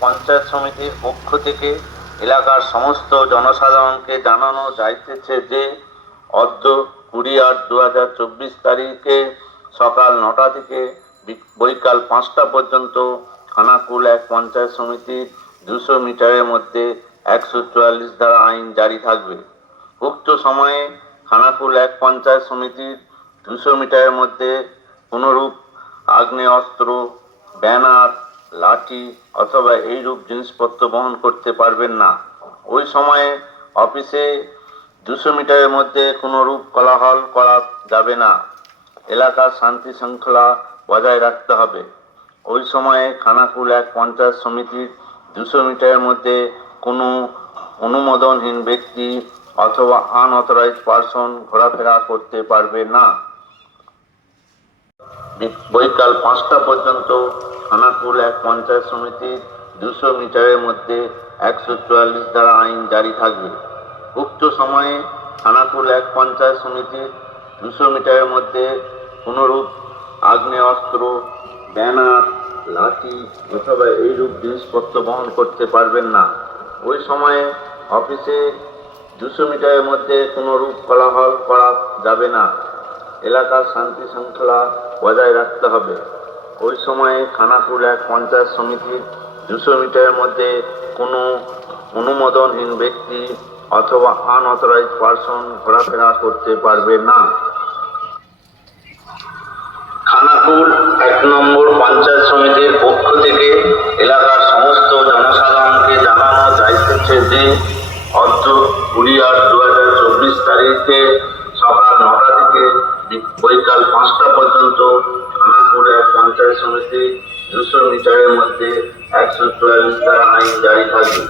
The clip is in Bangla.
পঞ্চায়েত সমিতির পক্ষ থেকে এলাকার সমস্ত জনসাধারণকে জানানো যাইতেছে যে অদ্য কুড়ি আট দু হাজার চব্বিশ তারিখে সকাল নটা থেকে বৈকাল পাঁচটা পর্যন্ত খানাকুল এক পঞ্চায়েত সমিতির দুশো মিটারের মধ্যে একশো চুয়াল্লিশ ধারা আইন জারি থাকবে। উক্ত সময়ে খানাকুল এক পঞ্চায়েত সমিতির দুশো মিটারের মধ্যে কোনোরূপ আগ্নেয়াস্ত্র, ব্যানার লাঠি অথবা এইরূপ জিনিসপত্র বহন করতে পারবেন না। ওই সময়ে অফিসে দুশো মিটারের মধ্যে কোনো রূপ কোলাহল করা যাবে না। এলাকার শান্তি শৃঙ্খলা বজায় রাখতে হবে। ওই সময়ে খানাকুল এক পঞ্চায়েত সমিতির দুশো মিটারের মধ্যে কোনো অনুমোদনহীন ব্যক্তি অথবা আনঅথরাইজ পার্সন ঘোরাফেরা করতে পারবে না। বৈকাল পাঁচটা পর্যন্ত খানাকুল এক পঞ্চায়েত সমিতির দুশো মিটারের মধ্যে একশো চুয়াল্লিশ ধারা আইন জারি থাকবে। উক্ত সময়ে খানাকুল এক পঞ্চায়েত সমিতির দুশো মিটারের মধ্যে কোনোরূপ আগ্নেয়াস্ত্র ব্যানার, লাঠি অথবা এইরূপ জিনিসপত্র বহন করতে পারবেন না। ওই সময়ে অফিসে দুশো মিটারের মধ্যে কোনো রূপ কোলাহল করা যাবে না। এলাকার শান্তি শৃঙ্খলা বজায় রাখতে হবে। ওই সময়ে খানাকুল এক পঞ্চায়েত সমিতির দুশো মিটারের মধ্যে কোনো অনুমোদনহীন ব্যক্তি অথবা আনঅথরাইজ পার্সন ঘোরাফেরা করতে পারবে না। খানাকুল এক নম্বর পঞ্চায়েত সমিতির পক্ষ থেকে এলাকার সমস্ত জনসাধারণকে জানানো যাইতেছে যে অর্থ কুড়ি আট দু হাজার চব্বিশ তারিখে সকাল নটা থেকে বৈকাল পাঁচটা পর্যন্ত পঞ্চায়েত সমিতি দুশো মিটারের মধ্যে একশো চুয়াল্লিশ আইন জারি থাকবে।